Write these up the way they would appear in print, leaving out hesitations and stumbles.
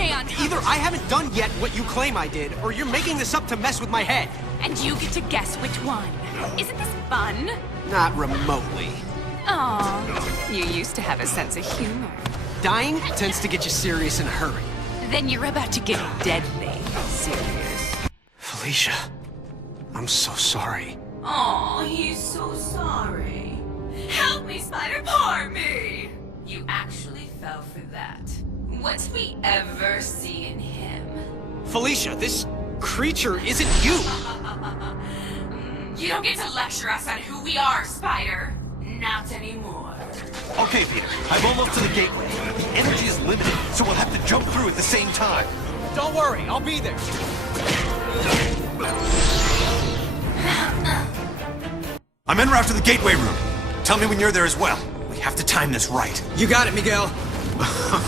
understand. Either I haven't done yet what you claim I did, or you're making this up to mess with my head. And you get to guess which one. Isn't this fun? Not remotely. Aw, you used to have a sense of humor. Dying tends to get you serious in a hurry. Then you're about to get deadly serious. Felicia, I'm so sorry. Oh, he's so sorry. Help me, Spider, poor me! You actually fell for that. What'd we ever see in him? Felicia, this creature isn't you! You don't get to lecture us on who we are, Spider. Not anymore. Okay, Peter, I'm almost to the gateway. The energy is limited, so we'll have to jump through at the same time. Don't worry, I'll be there. I'm en route to the gateway room. Tell me when you're there as well. We have to time this right. You got it, Miguel.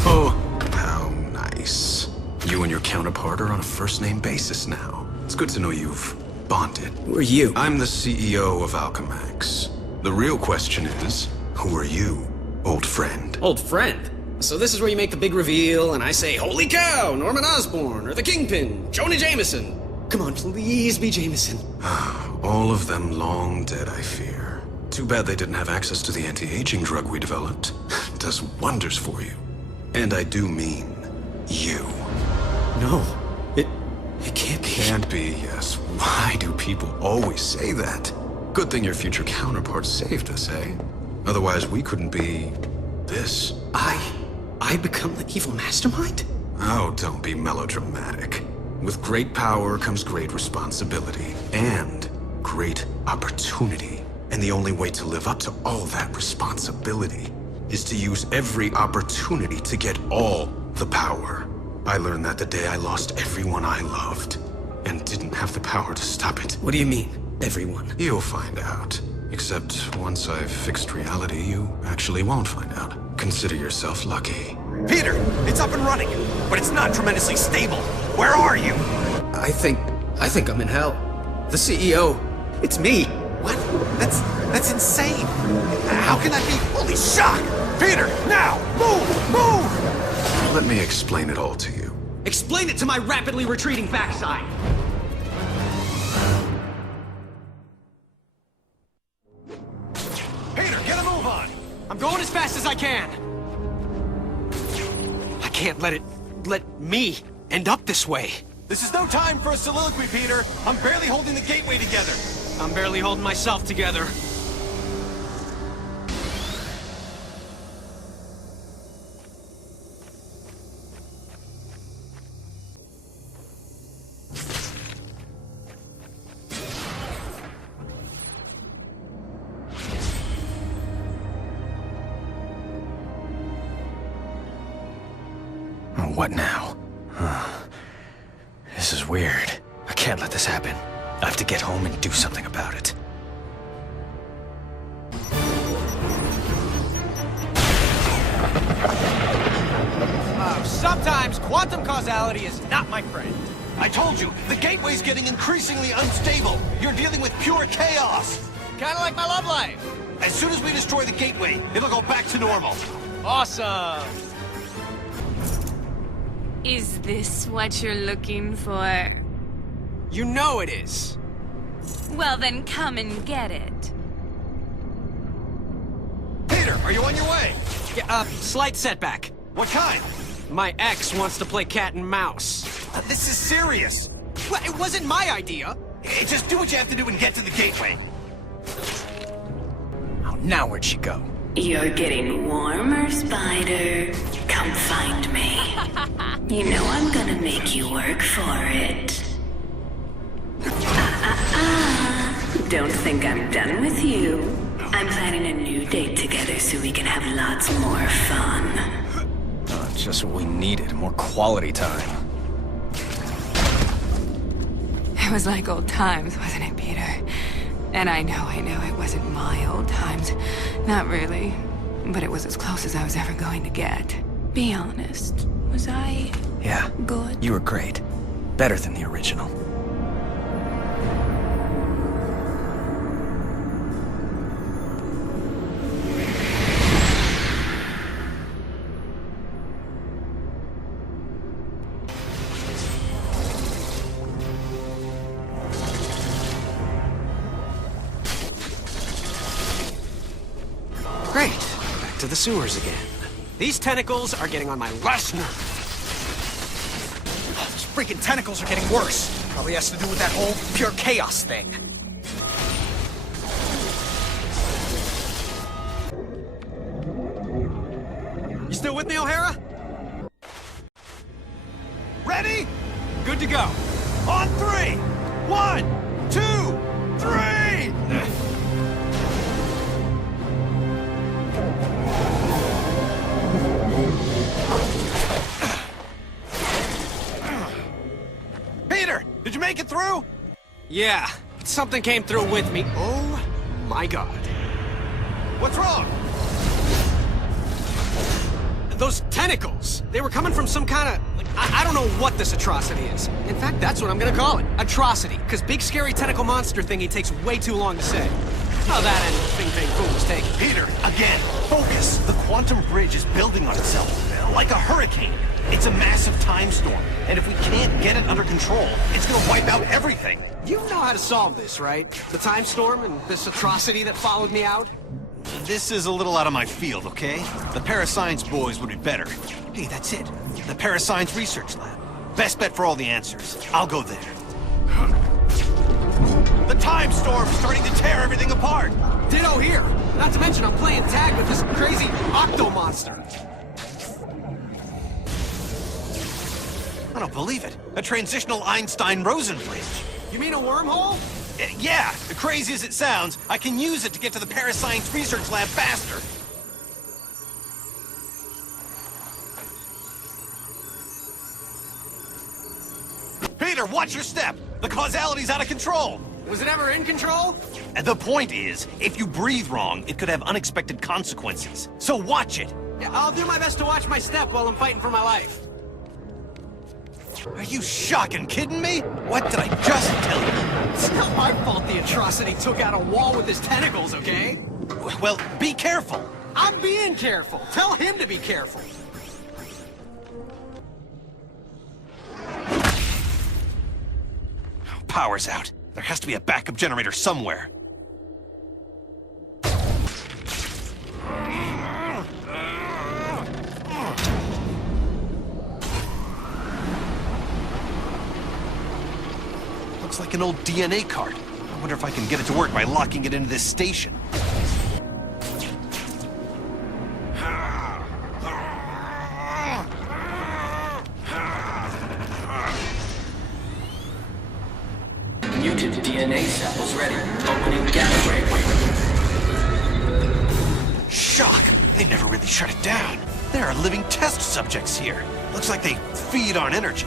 Oh, how nice. You and your counterpart are on a first-name basis now. It's good to know you've bonded. Who are you? I'm the CEO of Alchemax. The real question is, who are you, old friend? Old friend? So this is where you make the big reveal, and I say, holy cow, Norman Osborn, or the Kingpin, Jonah Jameson. Come on, please be Jameson. All of them long dead, I fear. Too bad they didn't have access to the anti-aging drug we developed. Does wonders for you. And I do mean you. No, it can't be. Can't be, yes. Why do people always say that? Good thing your future counterpart saved us, eh? Otherwise, we couldn't be this. I become the evil mastermind? Oh, don't be melodramatic. With great power comes great responsibility and great opportunity. And the only way to live up to all that responsibility is to use every opportunity to get all the power. I learned that the day I lost everyone I loved and didn't have the power to stop it. What do you mean, everyone? You'll find out. Except once I've fixed reality, you actually won't find out. Consider yourself lucky. Peter, it's up and running, but it's not tremendously stable. Where are you? I think I'm in hell. The CEO, it's me. What? That's insane. How can that be? Holy shock! Peter, now! Move! Let me explain it all to you. Explain it to my rapidly retreating backside. Peter, get a move on! I'm going as fast as I can. I can't let me end up this way. This is no time for a soliloquy, Peter. I'm barely holding the gateway together. I'm barely holding myself together. What now? This is weird. I can't let this happen. I have to get home and do something about it. Sometimes quantum causality is not my friend. I told you, the gateway's getting increasingly unstable. You're dealing with pure chaos. Kinda like my love life. As soon as we destroy the gateway, it'll go back to normal. Awesome. Is this what you're looking for? You know it is. Well, then come and get it. Peter, are you on your way? Yeah, slight setback. What kind? My ex wants to play cat and mouse. This is serious. Well, it wasn't my idea. Hey, just do what you have to do and get to the gateway. Oh, now where'd she go? You're getting warmer, Spider. Come find me. You know I'm gonna make you work for it. Don't think I'm done with you. I'm planning a new date together so we can have lots more fun. Just what we needed. More quality time. It was like old times, wasn't it, Peter? And I know it wasn't my old times. Not really. But it was as close as I was ever going to get. Be honest. Was I Yeah. good? You were great. Better than the original. Great. Back to the sewers again. These tentacles are getting on my last nerve. Those freaking tentacles are getting worse. Probably has to do with that whole pure chaos thing. You still with me, O'Hara? Ready? Good to go. On 3. 1, 2, 3! Peter, did you make it through? Yeah, but something came through with me. Oh my god. What's wrong? Those tentacles, they were coming from some kind of... I don't know what this atrocity is. In fact, that's what I'm gonna call it. Atrocity. Because big scary tentacle monster thingy takes way too long to say. Oh, that and Bing Bang Boom was taken. Peter, again, focus. The quantum bridge is building on itself, like a hurricane. It's a massive time storm, and if we can't get it under control, it's gonna wipe out everything. You know how to solve this, right? The time storm and this atrocity that followed me out? This is a little out of my field, okay? The parascience boys would be better. Hey, that's it. The parascience research lab. Best bet for all the answers. I'll go there. The time storm's starting to tear everything apart! Ditto here. Not to mention I'm playing tag with this crazy octo monster. I don't believe it. A transitional Einstein-Rosen bridge. You mean a wormhole? Yeah, crazy as it sounds, I can use it to get to the parascience research lab faster. Peter, watch your step! The causality's out of control! Was it ever in control? And the point is, if you breathe wrong, it could have unexpected consequences. So watch it! Yeah, I'll do my best to watch my step while I'm fighting for my life. Are you shocking kidding me? What did I just tell you? It's not my fault the atrocity took out a wall with his tentacles, okay? Well, be careful. I'm being careful. Tell him to be careful. Power's out. There has to be a backup generator somewhere. Looks like an old DNA card. I wonder if I can get it to work by locking it into this station. Mutant DNA samples ready. Opening gamma ray. Shock! They never really shut it down. There are living test subjects here. Looks like they feed on energy.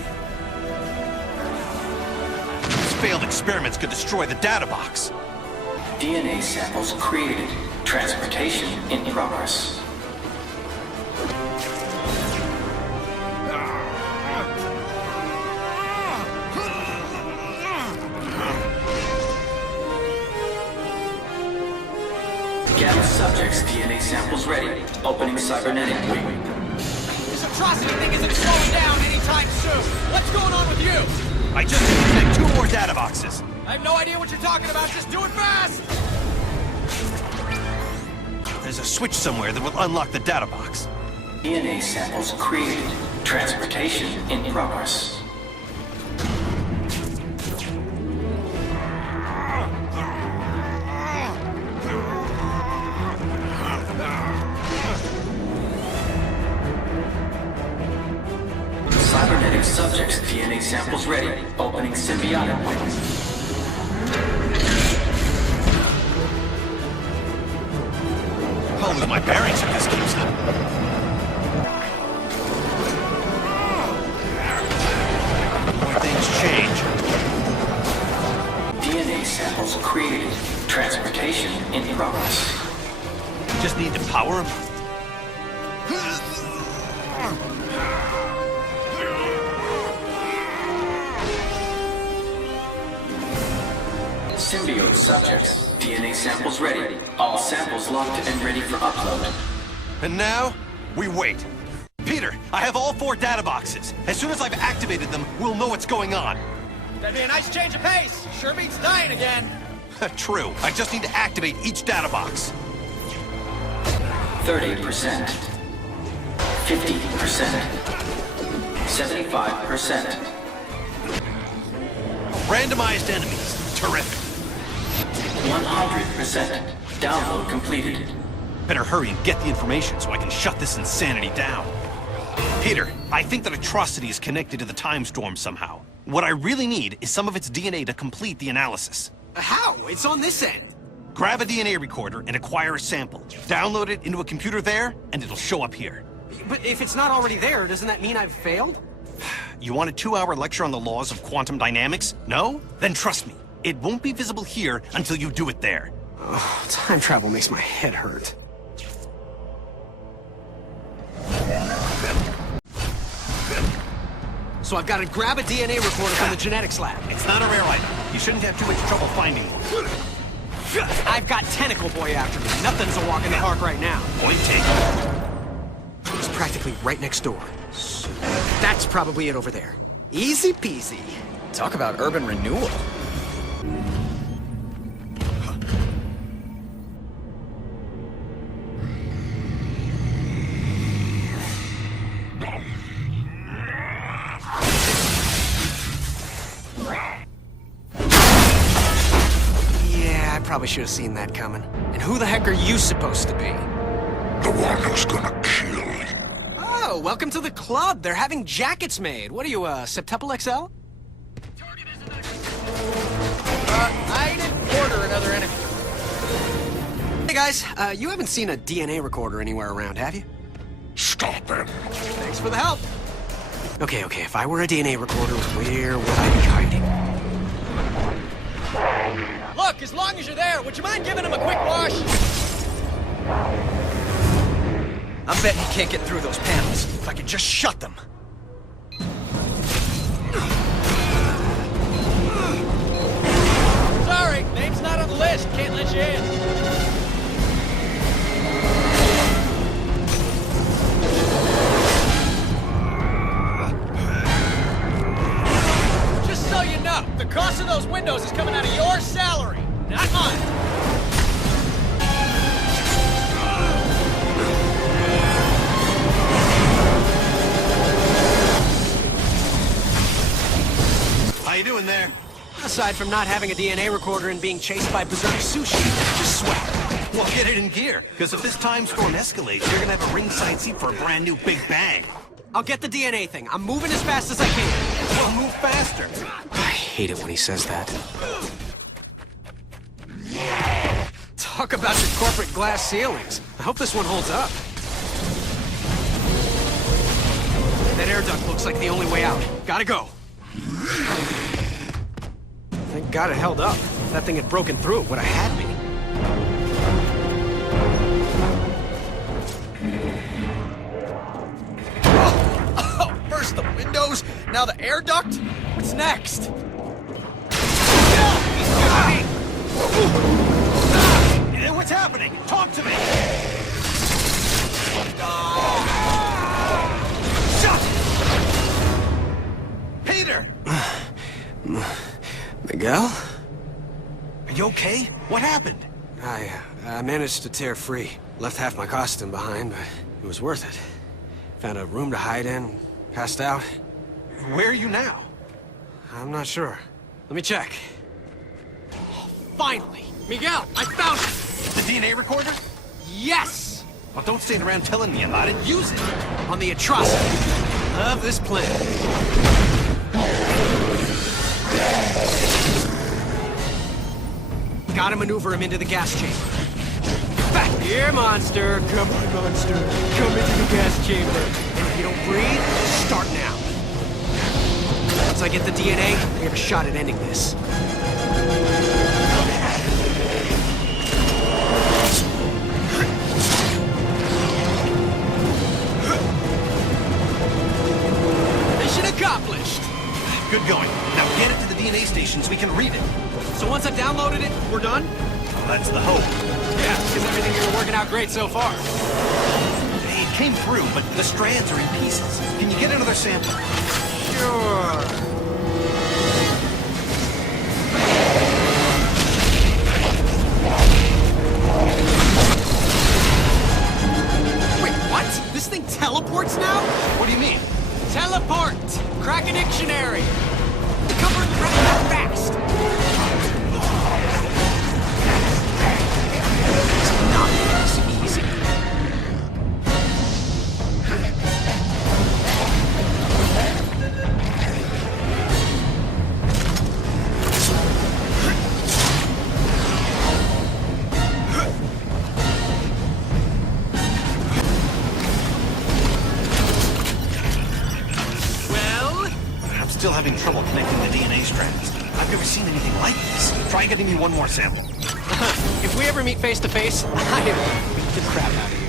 These failed experiments could destroy the data box. DNA samples created. Transportation in progress. Gamma subjects DNA samples ready. Opening cybernetic wing. This atrocity thing isn't slowing down anytime soon. What's going on with you? I just need to connect 2 more data boxes. I have no idea what you're talking about. Just do it fast! There's a switch somewhere that will unlock the data box. DNA samples created. Transportation in progress. Cybernetic subjects DNA samples ready. Opening symbiotic wings. I'll lose my bearings if this keeps up. More things change. DNA samples created. Transportation in progress. Just need to power them. Symbiote subjects. DNA samples ready. All samples locked and ready for upload. And now, we wait. Peter, I have all 4 data boxes. As soon as I've activated them, we'll know what's going on. That'd be a nice change of pace. Sure beats dying again. True. I just need to activate each data box. 30%. 50%. 75%. Randomized enemies. Terrific. 100%. Download completed. Better hurry and get the information so I can shut this insanity down. Peter, I think that Atrocity is connected to the Time Storm somehow. What I really need is some of its DNA to complete the analysis. How? It's on this end. Grab a DNA recorder and acquire a sample. Download it into a computer there, and it'll show up here. But if it's not already there, doesn't that mean I've failed? You want a 2-hour lecture on the laws of quantum dynamics? No? Then trust me, it won't be visible here until you do it there. Oh, time travel makes my head hurt. So I've got to grab a DNA recorder from the genetics lab. It's not a rare item. You shouldn't have too much trouble finding one. I've got Tentacle Boy after me. Nothing's a walk in the park right now. Point taken. He's practically right next door. So that's probably it over there. Easy peasy. Talk about urban renewal. Yeah, I probably should have seen that coming. And who the heck are you supposed to be? The one who's gonna kill you. Oh, welcome to the club. They're having jackets made. What are you, Septuple XL? I didn't order another enemy. Hey guys, you haven't seen a DNA recorder anywhere around, have you? Stop him. Thanks for the help. Okay, if I were a DNA recorder, where would I be hiding? Look, as long as you're there, would you mind giving him a quick wash? I'm betting he can't get through those panels. If I could just shut them. Sorry, name's not on the list. Can't let you in. Just so you know, the cost of those windows is coming out of your salary, not mine. How you doing there? Aside from not having a DNA recorder and being chased by berserk sushi, just swell. Well, get it in gear, because if this time storm escalates, you're gonna have a ringside seat for a brand new Big Bang. I'll get the DNA thing. I'm moving as fast as I can. Well, move faster. I hate it when he says that. Talk about your corporate glass ceilings. I hope this one holds up. That air duct looks like the only way out. Gotta go. Thank God it held up. If that thing had broken through, it would have had me. Oh, first the windows, now the air duct? What's next? What's happening? Talk to me! Shut! Peter! Miguel? Are you okay? What happened? I managed to tear free. Left half my costume behind, but it was worth it. Found a room to hide in, passed out. Where are you now? I'm not sure. Let me check. Finally! Miguel, I found it! The DNA recorder? Yes! Well, don't stand around telling me about it. Use it! On the atrocity of this planet. Gotta maneuver him into the gas chamber. Back here, monster! Come on, monster! Come into the gas chamber. And if you don't breathe, start now. Once I get the DNA, we have a shot at ending this. Mission accomplished! Good going. Now get it to the DNA station so we can read it. So once I've downloaded it, we're done? Well, that's the hope. Yeah, because everything's been working out great so far. Hey, it came through, but the strands are in pieces. Can you get another sample? Sure. it! Crack a dictionary! Cover and crack fast! It's not this easy. Still having trouble connecting the DNA strands. I've never seen anything like this. Try getting me one more sample. If we ever meet face to face, I beat the crap out of you.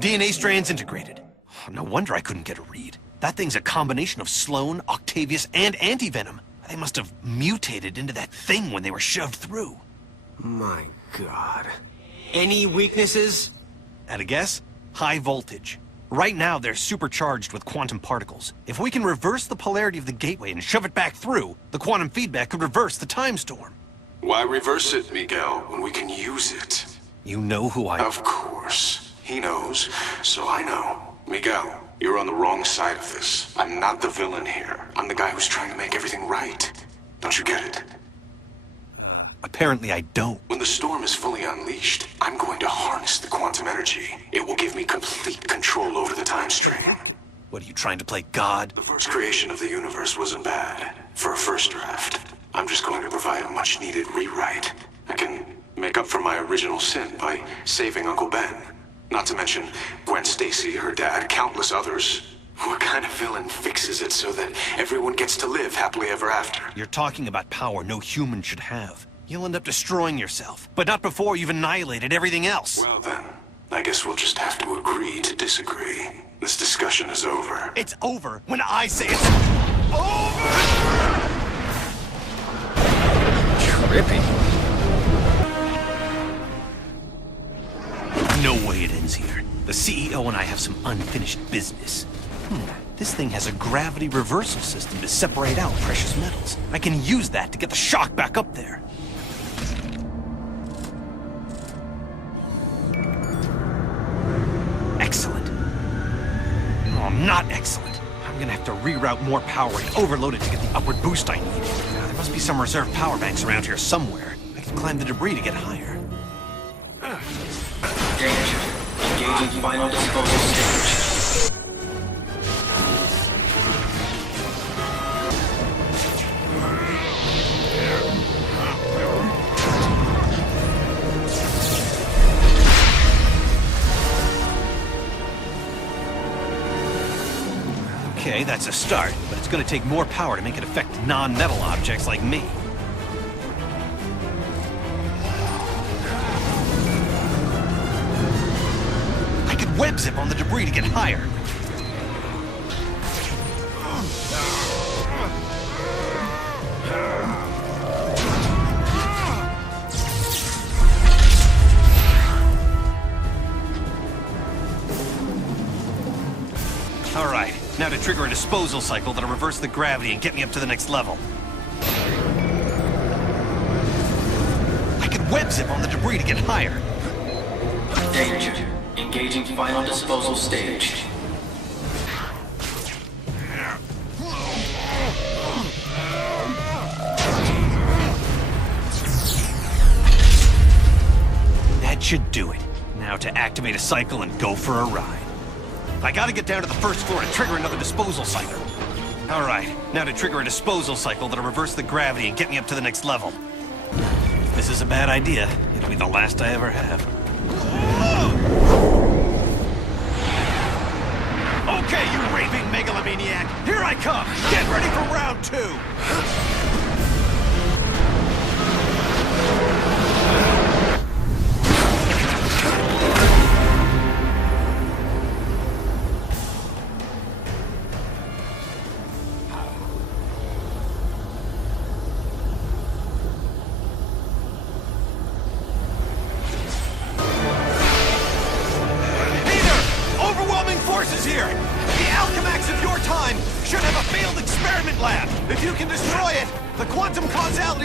DNA strands integrated. No wonder I couldn't get a read. That thing's a combination of Sloan, Octavius, and Antivenom. They must have mutated into that thing when they were shoved through. My God. Any weaknesses? At a guess? High voltage. Right now, they're supercharged with quantum particles. If we can reverse the polarity of the gateway and shove it back through, the quantum feedback could reverse the time storm. Why reverse it, Miguel, when we can use it? You know who I... Of course. He knows, so I know. Miguel, you're on the wrong side of this. I'm not the villain here. I'm the guy who's trying to make everything right. Don't you get it? Apparently I don't. When the storm is fully unleashed, I'm going to harness the quantum energy. It will give me complete control over the time stream. What, are you trying to play God? The first creation of the universe wasn't bad. For a first draft, I'm just going to provide a much-needed rewrite. I can make up for my original sin by saving Uncle Ben. Not to mention Gwen Stacy, her dad, countless others. What kind of villain fixes it so that everyone gets to live happily ever after? You're talking about power no human should have. You'll end up destroying yourself, but not before you've annihilated everything else. Well then, I guess we'll just have to agree to disagree. This discussion is over. It's over when I say it's over! Trippy. No way it ends here. The CEO and I have some unfinished business. This thing has a gravity reversal system to separate out precious metals. I can use that to get the shock back up there. Excellent. Oh, not excellent. I'm gonna have to reroute more power and overload it to get the upward boost I need. There must be some reserve power banks around here somewhere. I can climb the debris to get higher. Danger. Engaging final disposal stage. Okay, that's a start, but it's gonna take more power to make it affect non-metal objects like me. Web zip on the debris to get higher. All right, now to trigger a disposal cycle that'll reverse the gravity and get me up to the next level. I can web zip on the debris to get higher. Danger. Engaging final disposal stage. That should do it. Now to activate a cycle and go for a ride. I gotta get down to the first floor and trigger another disposal cycle. All right, now to trigger a disposal cycle that'll reverse the gravity and get me up to the next level. If this is a bad idea, it'll be the last I ever have. Okay, you raving megalomaniac! Here I come! Get ready for round 2!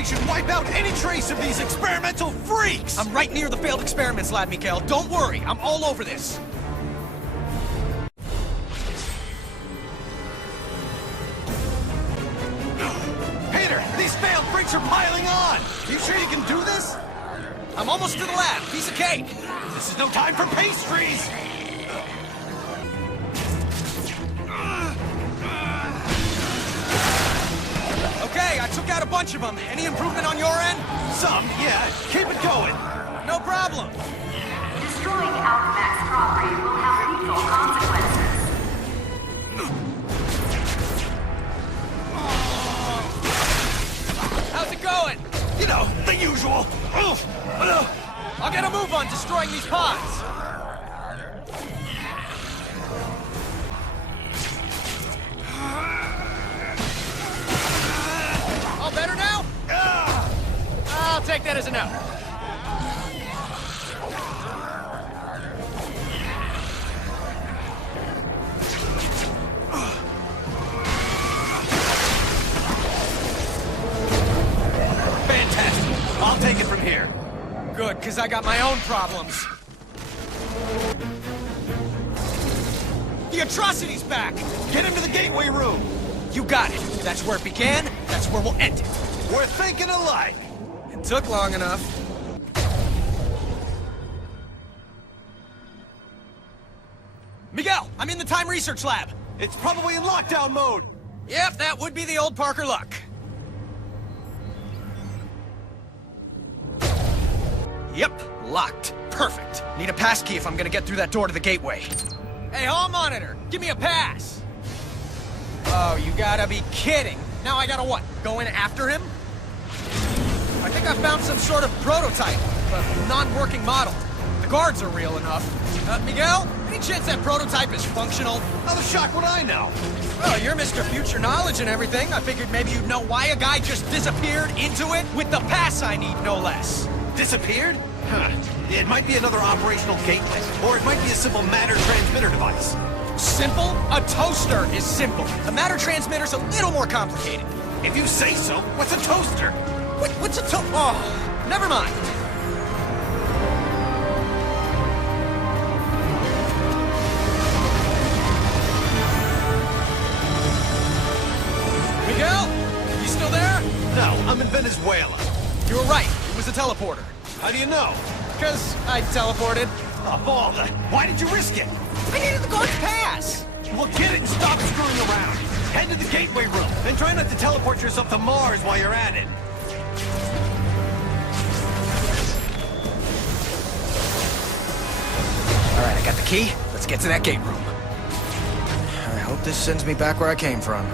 Something should wipe out any trace of these experimental freaks! I'm right near the failed experiments lab, Miguel. Don't worry, I'm all over this. Peter, these failed freaks are piling on! You sure you can do this? I'm almost to the lab. Piece of cake. This is no time for pastries! Okay, I took out a bunch of them. Any improvement on your end? Some, yeah. Keep it going. No problem. Destroying Alchemax property will have lethal consequences. How's it going? You know, the usual. I'll get a move on destroying these pods. All better now? I'll take that as a no. Fantastic. I'll take it from here. Good, because I got my own problems. The atrocity's back! Get him to the gateway room. You got it. That's where it began, that's where we'll end it. We're thinking alike. It took long enough. Miguel, I'm in the time research lab. It's probably in lockdown mode. Yep, that would be the old Parker luck. Yep, locked. Perfect. Need a pass key if I'm gonna get through that door to the gateway. Hey, hall monitor, give me a pass. Oh, you gotta be kidding. Now I gotta what, go in after him? I think I found some sort of prototype, a non-working model. The guards are real enough. Miguel, any chance that prototype is functional? How the shock would I know? Well, you're Mr. Future Knowledge and everything. I figured maybe you'd know why a guy just disappeared into it with the pass I need, no less. Disappeared? Huh. It might be another operational gateway, or it might be a simple matter transmitter device. Simple? A toaster is simple. A matter transmitter's a little more complicated. If you say so, what's a toaster? What's a Oh, never mind. Miguel? You still there? No, I'm in Venezuela. You were right. It was a teleporter. How do you know? Because I teleported. Of all the... Why did you risk it? I needed the guard's pass. Well, get it and stop screwing around. Head to the gateway room, and try not to teleport yourself to Mars while you're at it. All right, I got the key. Let's get to that gate room. I hope this sends me back where I came from.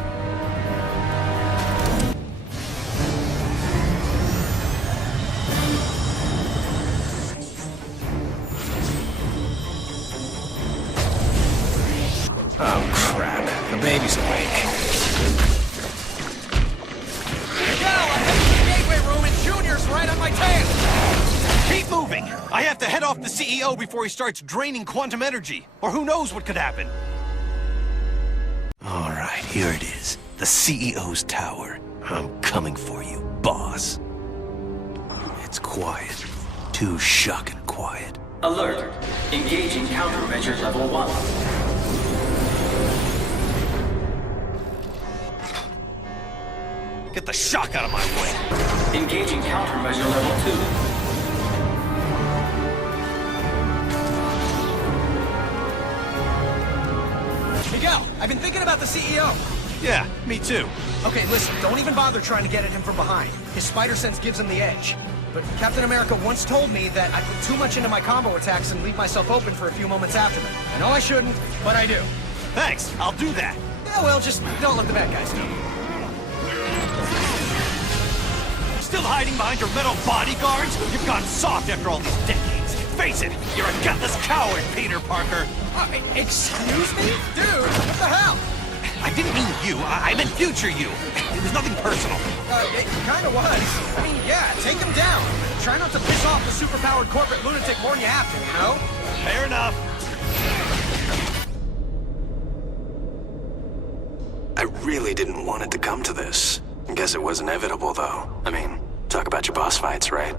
Oh, crap. The baby's awake. Miguel, I'm heading to the gateway room and Junior's right on my tail! Keep moving! I have to head off the CEO before he starts draining quantum energy. Or who knows what could happen. All right, here it is. The CEO's tower. I'm coming for you, boss. It's quiet. Too shocking quiet. Alert. Engaging countermeasure level 1. Get the shock out of my way. Engaging countermeasure level 2. Miguel, I've been thinking about the CEO. Yeah, me too. Okay, listen, don't even bother trying to get at him from behind. His spider sense gives him the edge. But Captain America once told me that I put too much into my combo attacks and leave myself open for a few moments after them. I know I shouldn't, but I do. Thanks, I'll do that. Yeah, well, just don't let the bad guys know. Still hiding behind your metal bodyguards? You've gone soft after all these decades. Face it, you're a gutless coward, Peter Parker. Excuse me? Dude, what the hell? I didn't mean you. I meant future you. It was nothing personal. It kinda was. I mean, yeah, take him down. Try not to piss off the superpowered corporate lunatic more than you have to, you know? Fair enough. I really didn't want it to come to this. Guess it was inevitable, though. I mean, Talk about your boss fights, right?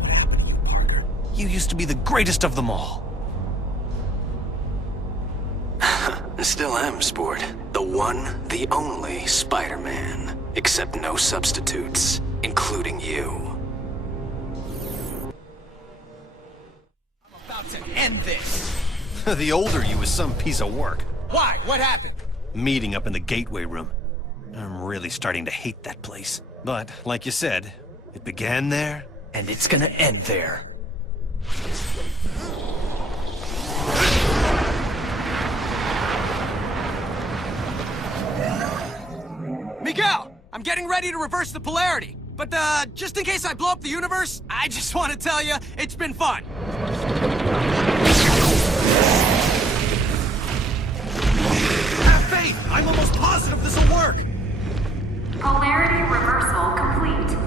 What happened to you, Parker? You used to be the greatest of them all. I still am, Sport. The one, the only Spider-Man. Except no substitutes, including you. I'm about to end this. The older you is some piece of work. Why? What happened? Meeting up in the gateway room. I'm really starting to hate that place. But, like you said, it began there, And it's gonna end there. Miguel, I'm getting ready to reverse the polarity. But, just in case I blow up the universe, I just want to tell you, it's been fun. have faith! I'm almost positive this'll work! Polarity reversal complete.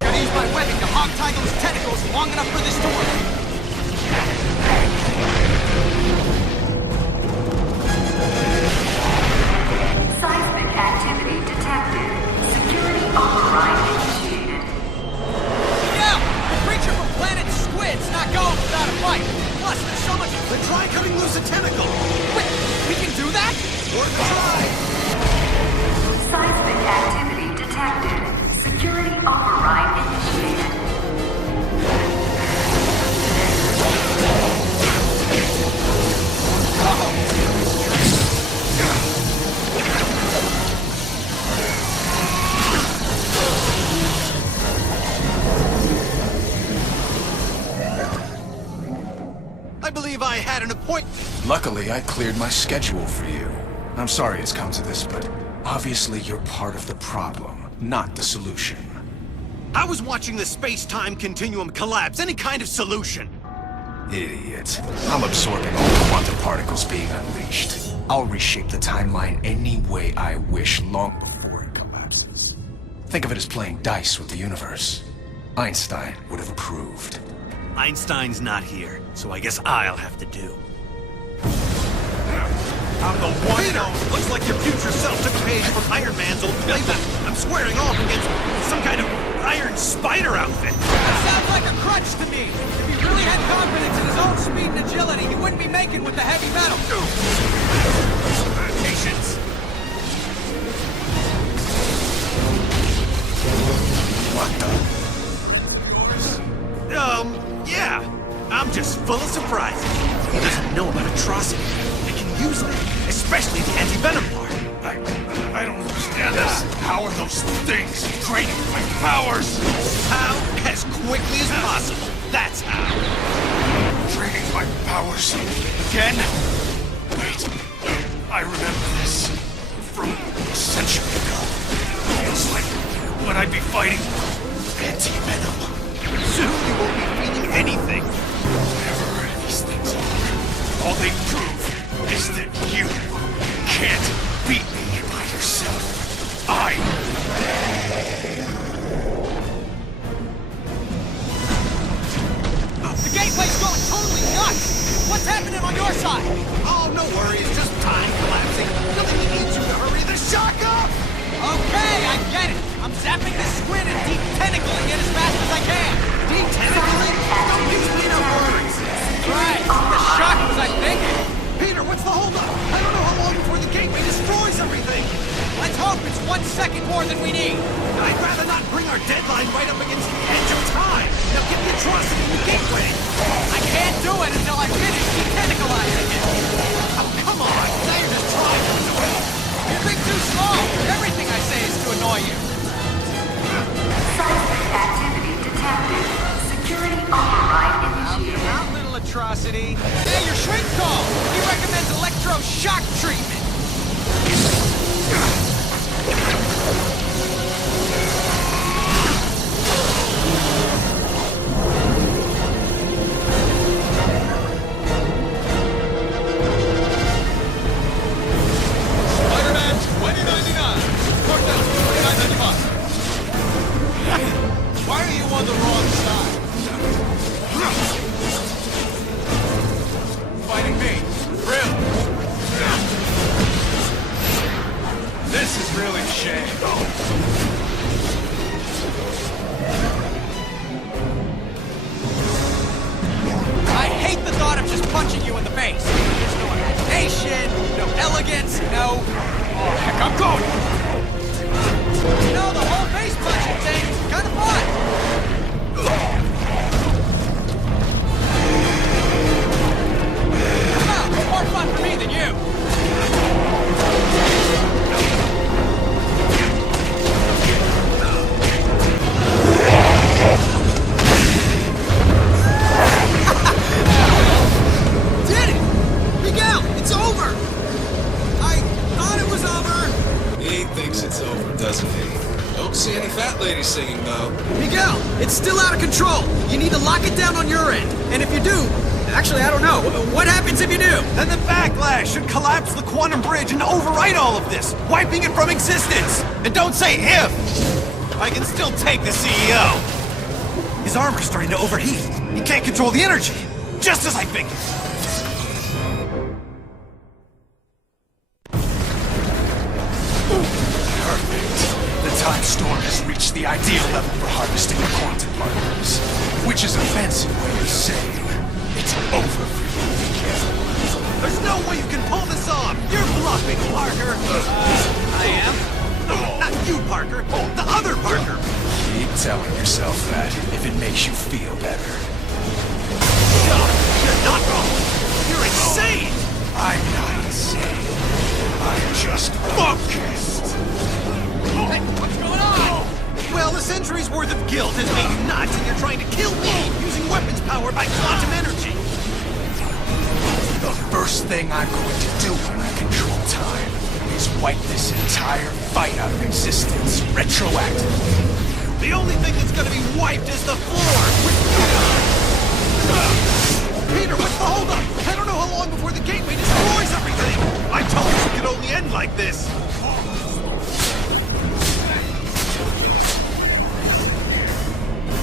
Gotta use my webbing to hog-tie those tentacles long enough for this to work. Seismic activity detected. Security override initiated. Yeah! The creature from planet Squid's not going without a fight. Plus, there's so much... Then try cutting loose a tentacle! Wait, we can do that? Worth a try! Seismic activity detected. Security override initiated. I believe I had an appointment. Luckily, I cleared my schedule for you. I'm sorry it's come to this, but obviously you're part of the problem, not the solution. I was watching the space-time continuum collapse. Any kind of solution. Idiot. I'm absorbing all the quantum particles being unleashed. I'll reshape the timeline any way I wish long before it collapses. Think of it as playing dice with the universe. Einstein would have approved. Einstein's not here, so I guess I'll have to do. I'm the one and only. Looks like your future self took a page from Iron Man's old playbook. I'm swearing off against some kind of iron spider outfit. That sounds like a crutch to me. If he really had confidence in his own speed and agility, he wouldn't be making with the heavy metal. Patience. What the? Yeah. I'm just full of surprises. He doesn't know about atrocity. They can use them, especially the anti-venom part. I don't understand this. How are those things draining my powers? How? As quickly as possible. That's how. Draining my powers again? Wait, I remember this from a century ago. It's like when I'd be fighting anti-venom. Soon you won't be feeling anything. Whatever these things are, all they prove is that you can't beat me by yourself. The gateway's going totally nuts! What's happening on your side? Oh, no worries. Just time collapsing. Nothing needs you to hurry the shock up! Okay, I get it. I'm zapping this squid and deep tentacling it as fast as I can. Deep tentacling? Don't use me no words. Right, the shock was I thinking. Peter, what's the holdup? I don't know how long before the gateway destroys everything. Let's hope it's 1 second more than we need. I'd rather not bring our deadline right up against the edge of time. Now get the atrocity in the gateway. I can't do it until I finish detentacalizing it. Oh, come on. Now you're just trying to annoy me. You're being too slow. Everything I say is to annoy you. Seismic activity detected. Security override initiated. Out, little atrocity. Hey, your shrink call. He recommends electroshock treatment. on the wrong side. Fighting me? Really? This is really a shame. I hate the thought of just punching you in the face. There's no imagination, no elegance, no... Oh, heck, I'm going! You know, the whole face punching thing's kind of fun. Well, more fun for me than you. Did it! Miguel, it's over! I thought it was over! He thinks it's over, doesn't he? Don't see any fat ladies singing, though. Miguel, it's still out of control! You need to lock it down on your end. And if you do... Actually, I don't know. What happens if you do? Then the backlash should collapse the quantum bridge and overwrite all of this, wiping it from existence. And don't say if. I can still take the CEO. His armor's starting to overheat. He can't control the energy. Just as I figured. Perfect. The time storm has reached the ideal level for harvesting the quantum particles, which is a fancy way of saying it's over for you, Miguel. There's no way you can pull this off. You're bluffing, Parker. I am? Not you, Parker. The other Parker. Keep telling yourself that if it makes you feel better. You're not wrong. You're insane. I'm not insane. I'm just focused. Hey, what's going on? Well, a century's worth of guilt has made you nuts, and you're trying to kill me using weapons powered by quantum energy. The first thing I'm going to do when I control time is wipe this entire fight out of existence retroactively. The only thing that's gonna be wiped is the floor. Peter, what's the holdup? I don't know how long before the gateway destroys everything. I told you it could only end like this.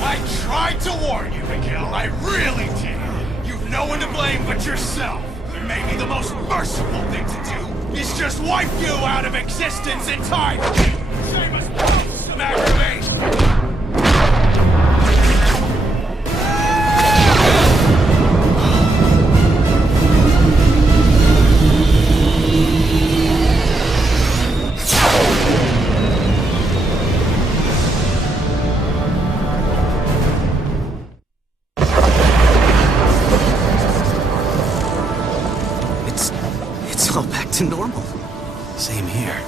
I tried to warn you, Miguel. I really did. You've no one to blame but yourself. Maybe the most merciful thing to do is just wipe you out of existence entirely. Save us both some aggravation. It's all back to normal. Same here.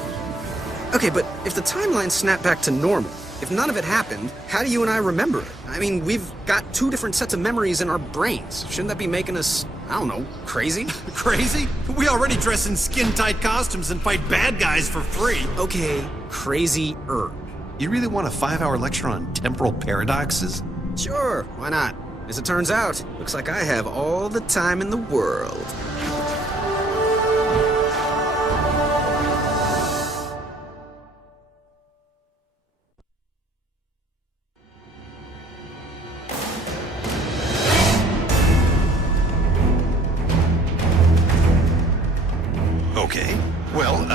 Okay, but if the timeline snapped back to normal, if none of it happened, how do you and I remember it? I mean, we've got two different sets of memories in our brains. Shouldn't that be making us, I don't know, crazy? Crazy? We already dress in skin-tight costumes and fight bad guys for free. Okay, crazy-er. You really want a 5-hour lecture on temporal paradoxes? Sure, why not? As it turns out, looks like I have all the time in the world. Okay. Well,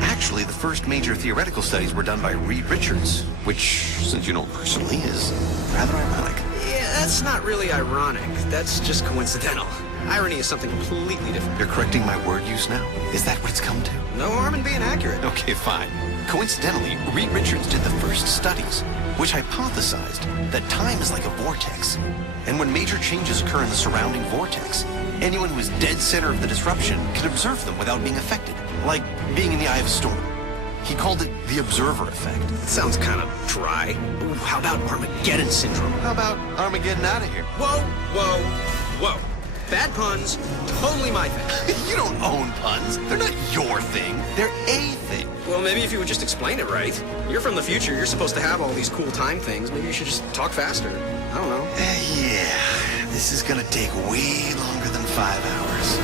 actually, the first major theoretical studies were done by Reed Richards, which, since you know him personally, is rather ironic. Yeah, that's not really ironic. That's just coincidental. Irony is something completely different. You're correcting my word use now? Is that what it's come to? No harm in being accurate. Okay, fine. Coincidentally, Reed Richards did the first studies, which hypothesized that time is like a vortex. And when major changes occur in the surrounding vortex, anyone who is dead center of the disruption can observe them without being affected, like being in the eye of a storm. He called it the observer effect. That sounds kind of dry. Ooh, how about Armageddon syndrome? How about Armageddon out of here? Whoa, whoa, whoa. Bad puns, totally my thing. You don't own puns. They're not your thing. They're a thing. Well, maybe if you would just explain it right. You're from the future. You're supposed to have all these cool time things. Maybe you should just talk faster. I don't know. Yeah, this is gonna take way longer than 5 hours.